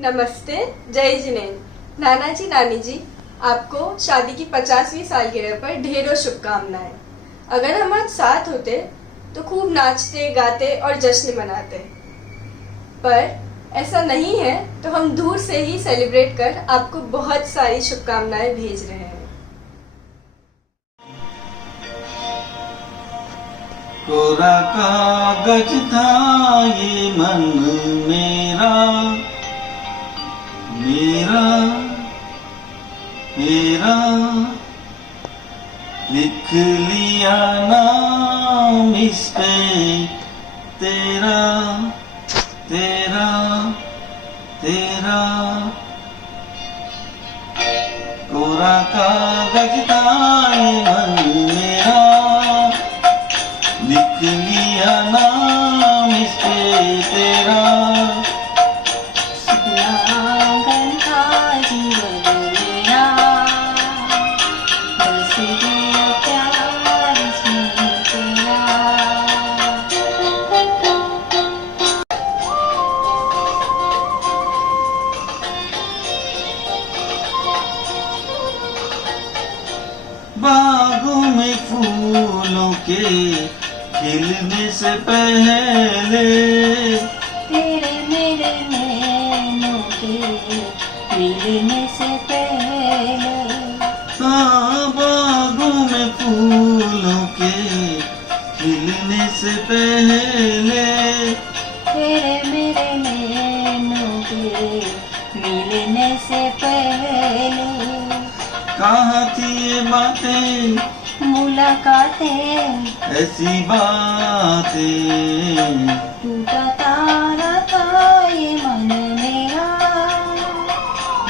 नमस्ते, जय जिनेंद्र। नाना जी, नानी जी, आपको शादी की 50वीं सालगिरह पर ढेरों शुभकामनाएं। अगर हम आज साथ होते तो खूब नाचते, गाते और जश्न मनाते, पर ऐसा नहीं है तो हम दूर से ही सेलिब्रेट कर आपको बहुत सारी शुभकामनाएं भेज रहे हैं। कोरा कागज था ये मन मेरा, मेरा मेरा, लिख लिया नाम इस पे तेरा तेरा तेरा। कोरा कागज था ये मन मेरा, लिख लिया नाम इस पे तेरा। आंगन का जीवन मेरा, बस गया प्यार इसमें तेरा। बागों में फूलों के खिलने से पहले, तेरे मेरे नैनों के मिलने से पहले, हाँ बागों में फूलों के खिलने से पहले, तेरे मेरे नैनों के मिलने से पहले, कहाँ थी ये बातें, मुलाकातें, ऐसी बातें। टूटा तारा था ये मन मेरा,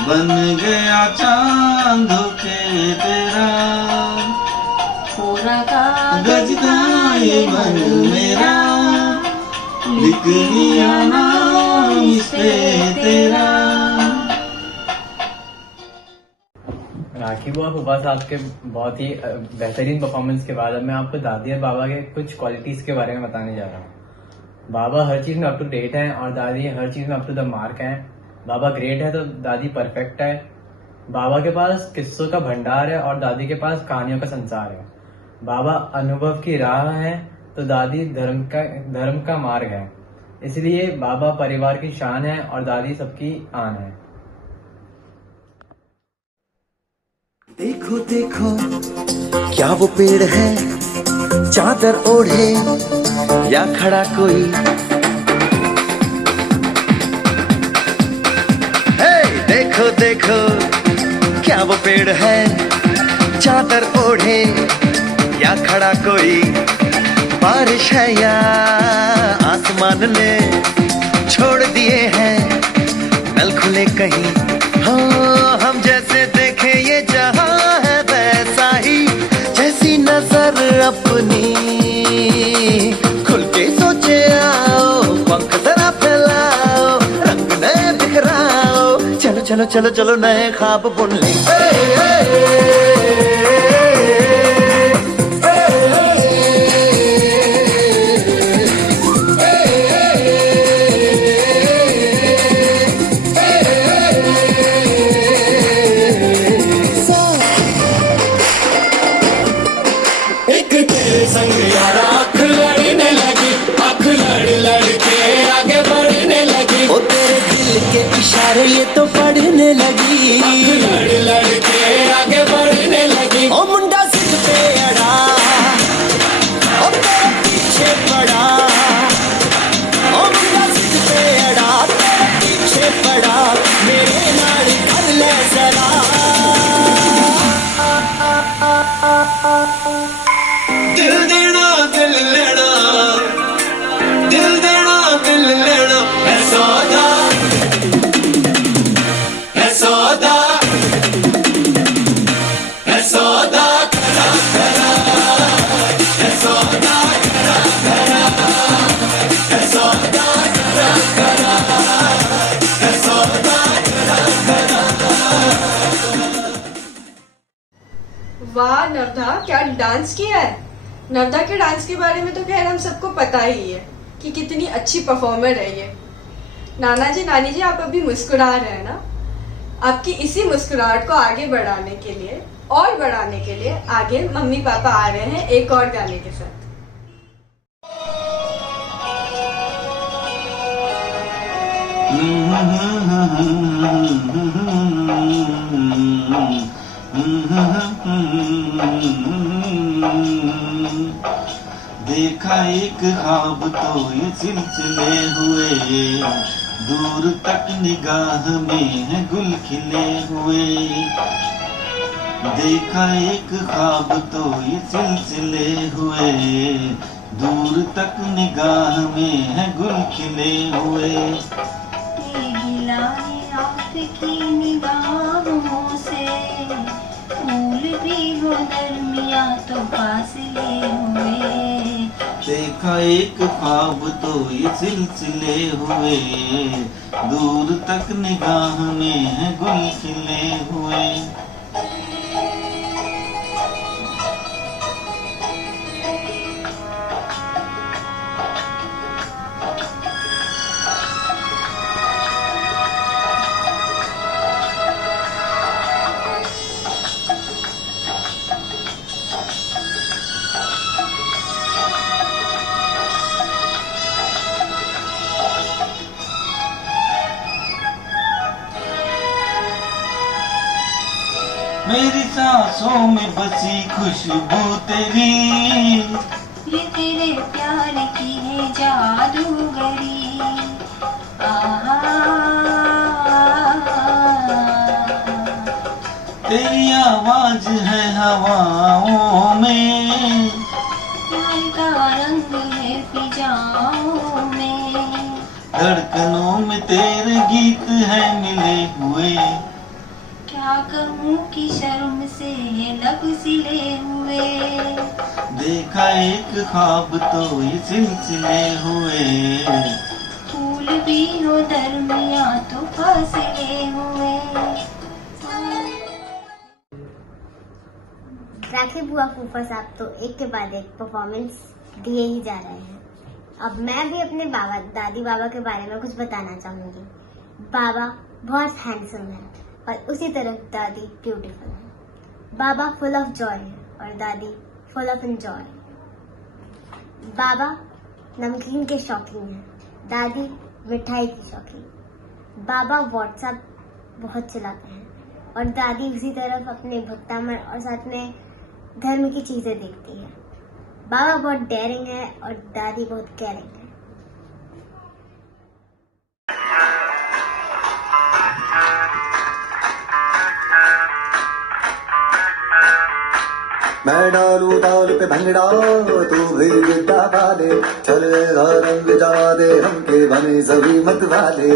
बन गया चांद के तेरा। कोरा कागज था ये मन मेरा, लिख लिया नाम इस पे तेरा। राखी बुआ फूफा साहब के बहुत ही बेहतरीन परफॉर्मेंस के बाद अब मैं आपको दादी और बाबा के कुछ क्वालिटीज के बारे में बताने जा रहा हूँ। बाबा हर चीज में अप टू डेट हैं और दादी हर चीज में अप टू द मार्क हैं। बाबा ग्रेट है तो दादी परफेक्ट है। बाबा के पास किस्सों का भंडार है और दादी के पास कहानियों का संसार है। बाबा अनुभव की राह है तो दादी धर्म का मार्ग है। इसलिए बाबा परिवार की शान है और दादी सबकी आन है। देखो देखो क्या वो पेड़ है, चादर ओढ़े या खड़ा कोई। हे देखो देखो क्या वो पेड़ है, चादर ओढ़े या खड़ा कोई। बारिश है या आसमान ने छोड़ दिए हैं नल खुले कहीं। हाँ हम जैसे देखें ये जहां है वैसा ही, जैसी नजर अपनी खुल के सोचे आओ। पंख जरा फैलाओ, रंग नए बिखराओ, चलो चलो चलो चलो नए ख्वाब बुन ले। इशारे ये तो पढ़ने लगी, लड़ लड़ के आगे बढ़ने लगी। ओ मुंडा सिद्ध पे अड़ा, ओ तेरे पीछे पड़ा। ओ मुंडा सिद्ध पे अड़ा, तेरे पीछे पड़ा। मेरे नाल कर ले जरा। दिल देना दिल लेना, दिल देना दिल लेना, ऐसा वाह नवधा, क्या डांस किया है। नवधा के डांस के बारे में तो खैर हम सबको पता ही है कि कितनी अच्छी परफॉर्मर है ये। नाना जी नानी जी, आप अभी मुस्कुरा रहे हैं ना? आपकी इसी मुस्कुराहट को आगे बढ़ाने के लिए और बढ़ाने के लिए आगे मम्मी पापा आ रहे हैं एक और गाने के साथ। देखा एक ख्वाब तो ये सिलसिले हुए, दूर तक निगाह में है गुल खिले हुए। देखा एक ख्वाब तो ये सिलसिले हुए, दूर तक निगाह में है गुल खिले हुए। ये गिला है आपकी निगाहों से, फूल भी हो दरमिया तो फासले हुए। देखा एक ख्वाब तो ये सिलसिले हुए, दूर तक निगाह में है गुल खिले हुए। मेरी सांसों में बसी खुशबू तेरी, ये तेरे प्यार की है जादूगरी। आहा, तेरी आवाज है हवाओं में, प्यार का रंग है फिजाओं में। धड़कनों में तेरे गीत है मिले हुए। क्या कहूँ कि शर्म से लब सिले हुए। देखा एक ख्वाब तो ये सिलसिले हुए, फूल भी हो दरमिया तो फासले हुए। राखी बुआ फूफा साहब तो एक के बाद एक परफॉर्मेंस दिए ही जा रहे हैं। अब मैं भी अपने बाबा दादी बाबा के बारे में कुछ बताना चाहूंगी। बाबा बहुत हैंडसम है और उसी तरह दादी ब्यूटीफुल है। बाबा फुल ऑफ जॉय है और दादी फुल ऑफ एंजॉय। बाबा नमकीन के शौकीन है, दादी मिठाई की शौकीन। बाबा व्हाट्सएप बहुत चलाते हैं और दादी उसी तरफ अपने भक्तामण और साथ में धर्म की चीजें देखती है। बाबा बहुत डेयरिंग है और दादी बहुत केयरिंग है। मैं डालू ताल पे भंगड़ा, तू भी गिद्दा पाले, चले रंग जवा दे हमके बने सभी मत वाले।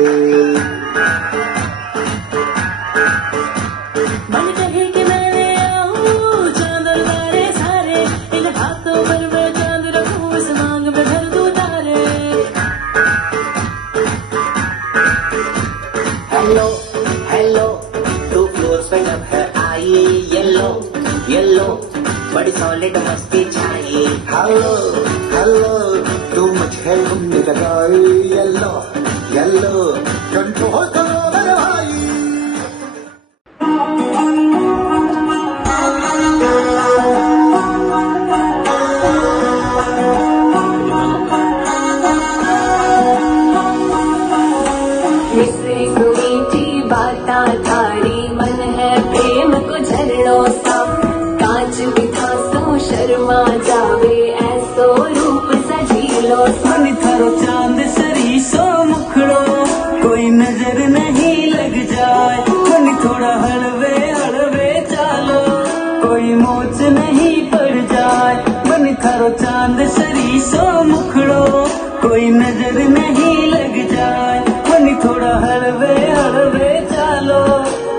मन कहे कि मैंने आऊं चांदर तारे सारे, इन हाथों पर मैं चांद रखूं, इस मांग में भर दूं तारे। हेलो हेलो, टू फ्लोर्स पे जब है आई येलो येलो, बड़ी सॉलिड मस्ती चाहिए। हेलो हेलो, तू मुझे घूमने लगाई येलो येलो, कंट्रोल करो मेरे भाई। मीठी बाता थारी, मन है प्रेम को झरनों सा, कांच बिथा सो शर्मा जावे, ऐसो रूप सजीलो। मन थारो चांद सरीसो मुखड़ो, कोई नजर नहीं लग जाए। मन थोड़ा हलवे हलवे चालो, कोई मोच नहीं पड़ जाए। मन थारो चांद सरीसो मुखड़ो, कोई नजर नहीं लग जाए। मन थोड़ा हलवे हलवे चालो,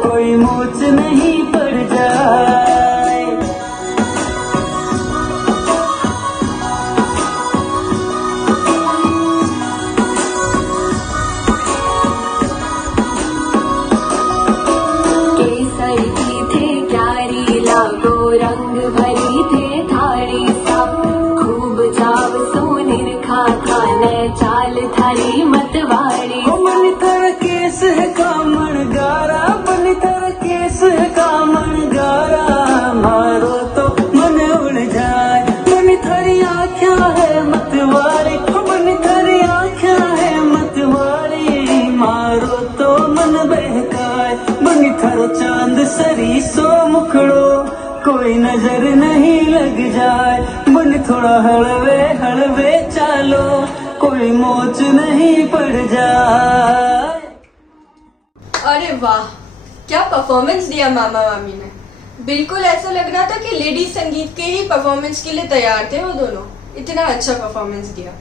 कोई मोच नहीं पड़ जाए। केसर की थे प्यारी लागो, रंग भरी थे थारी सा, खूब जाव सोनिर खा खाने चाल थारी मतवाड़ी। मन है कामण गारा बन थर केस है कामण गारा मारो तो मन उड़ जाए बन थरी आख्या है मतवारी बन थरी आख्या है मतवारी मारो तो मन बहकाए बन थरो चांद सरी सो मुखड़ो कोई नजर नहीं लग जाए बन थोड़ा हलवे हलवे चालो कोई मोच नहीं पड़ जाए। अरे वाह, क्या परफॉर्मेंस दिया मामा मामी ने। बिल्कुल ऐसा लग रहा था कि लेडी संगीत के ही परफॉर्मेंस के लिए तैयार थे वो दोनों। इतना अच्छा परफॉर्मेंस दिया।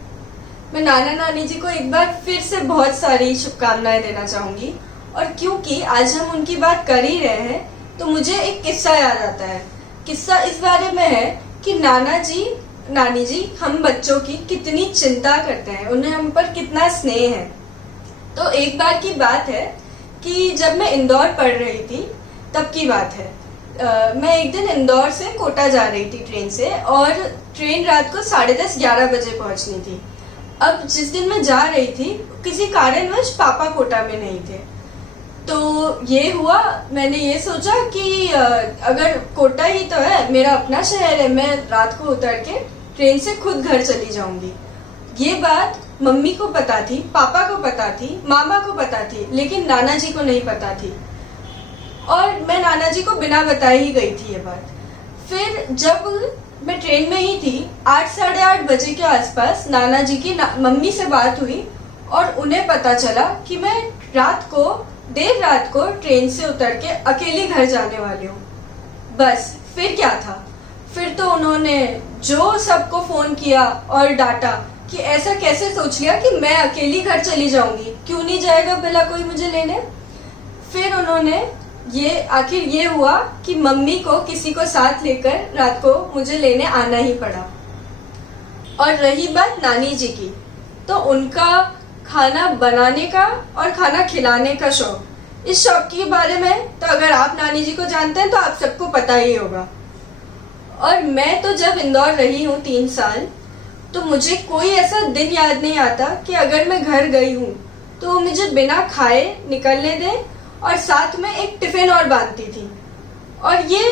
मैं नाना नानी जी को एक बार फिर से बहुत सारी शुभकामनाएं देना चाहूंगी। और क्योंकि आज हम उनकी बात कर ही रहे हैं तो मुझे एक किस्सा याद आता है। किस्सा इस बारे में है कि नाना जी नानी जी हम बच्चों की कितनी चिंता करते हैं, उन्हें हम पर कितना स्नेह है। तो एक बार की बात है कि जब मैं इंदौर पढ़ रही थी तब की बात है। मैं एक दिन इंदौर से कोटा जा रही थी ट्रेन से और ट्रेन रात को 10:30-11 बजे पहुंचनी थी। अब जिस दिन मैं जा रही थी किसी कारणवश पापा कोटा में नहीं थे। तो ये हुआ, मैंने ये सोचा कि अगर कोटा ही तो है, मेरा अपना शहर है, मैं रात को उतर के ट्रेन से खुद घर चली जाऊंगी। ये बात मम्मी को पता थी, पापा को पता थी, मामा को पता थी, लेकिन नाना जी को नहीं पता थी। और मैं नाना जी को बिना बताए ही गई थी ये बात। फिर जब मैं ट्रेन में ही थी, 8-8:30 बजे के आसपास नाना जी की मम्मी से बात हुई और उन्हें पता चला कि मैं देर रात को ट्रेन से उतर के अकेली घर जाने वाली हूँ। बस फिर क्या था, फिर तो उन्होंने जो सबको फोन किया और डांटा कि ऐसा कैसे सोच लिया कि मैं अकेली घर चली जाऊंगी, क्यों नहीं जाएगा भला कोई मुझे लेने। फिर उन्होंने आखिर ये हुआ कि मम्मी को किसी को साथ लेकर रात को मुझे लेने आना ही पड़ा। और रही बात नानी जी की, तो उनका खाना बनाने का और खाना खिलाने का शौक। इस शौक के बारे में तो अगर आप नानी जी को जानते हैं तो आप सबको पता ही होगा। और मैं तो जब इंदौर रही हूँ 3 साल, तो मुझे कोई ऐसा दिन याद नहीं आता कि अगर मैं घर गई हूँ तो वो मुझे बिना खाए निकलने दें और साथ में एक टिफिन और बांधती थी। और ये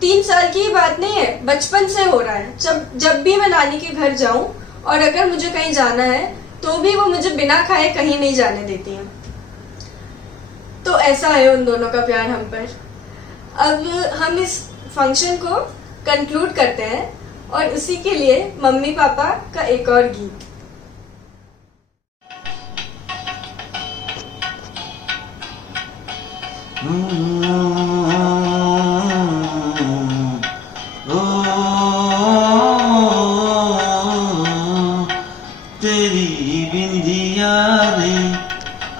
3 साल की बात नहीं है, बचपन से हो रहा है। जब भी मैं नानी के घर जाऊं और अगर मुझे कहीं जाना है तो भी वो मुझे बिना खाए कहीं नहीं जाने देती हैं। तो ऐसा है उन दोनों का प्यार हम पर। अब हम इस फंक्शन को कंक्लूड करते हैं और उसी के लिए मम्मी पापा का एक और गीत। तेरी बिंदिया रे,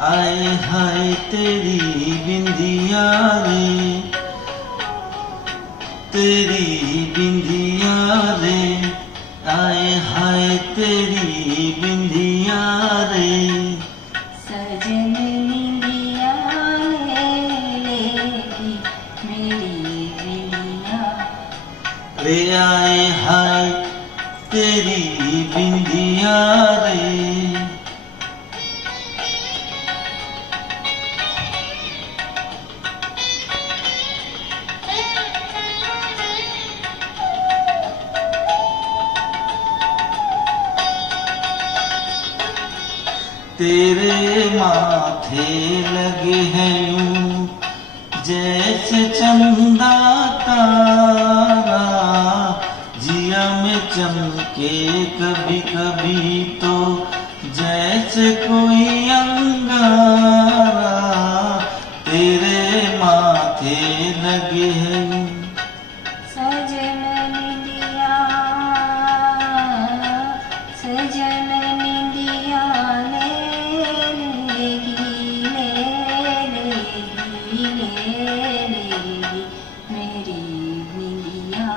आए हाय तेरी बिंदिया रे, तेरी बिंदिया रे, आए हाय तेरी बिंदिया रे। सजन निंदिया लेगी मेरी बिंदिया, रे आए हाय तेरी बिंदिया रे। तेरे माथे लगे हैं यूं जैसे चंदा तारा, जिया में चमके कभी कभी तो जैसे कोई अंगारा। तेरे माथे लगे हैं सजन निंदिया, सजन निंदिया लेगी मेरी निंदिया।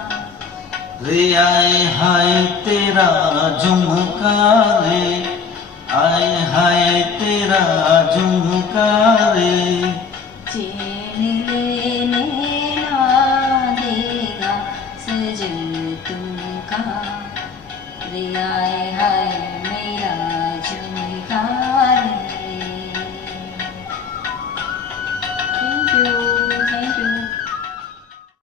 रे आए हाय तेरा झुमका रे, आए हाय तेरा झुमका रे।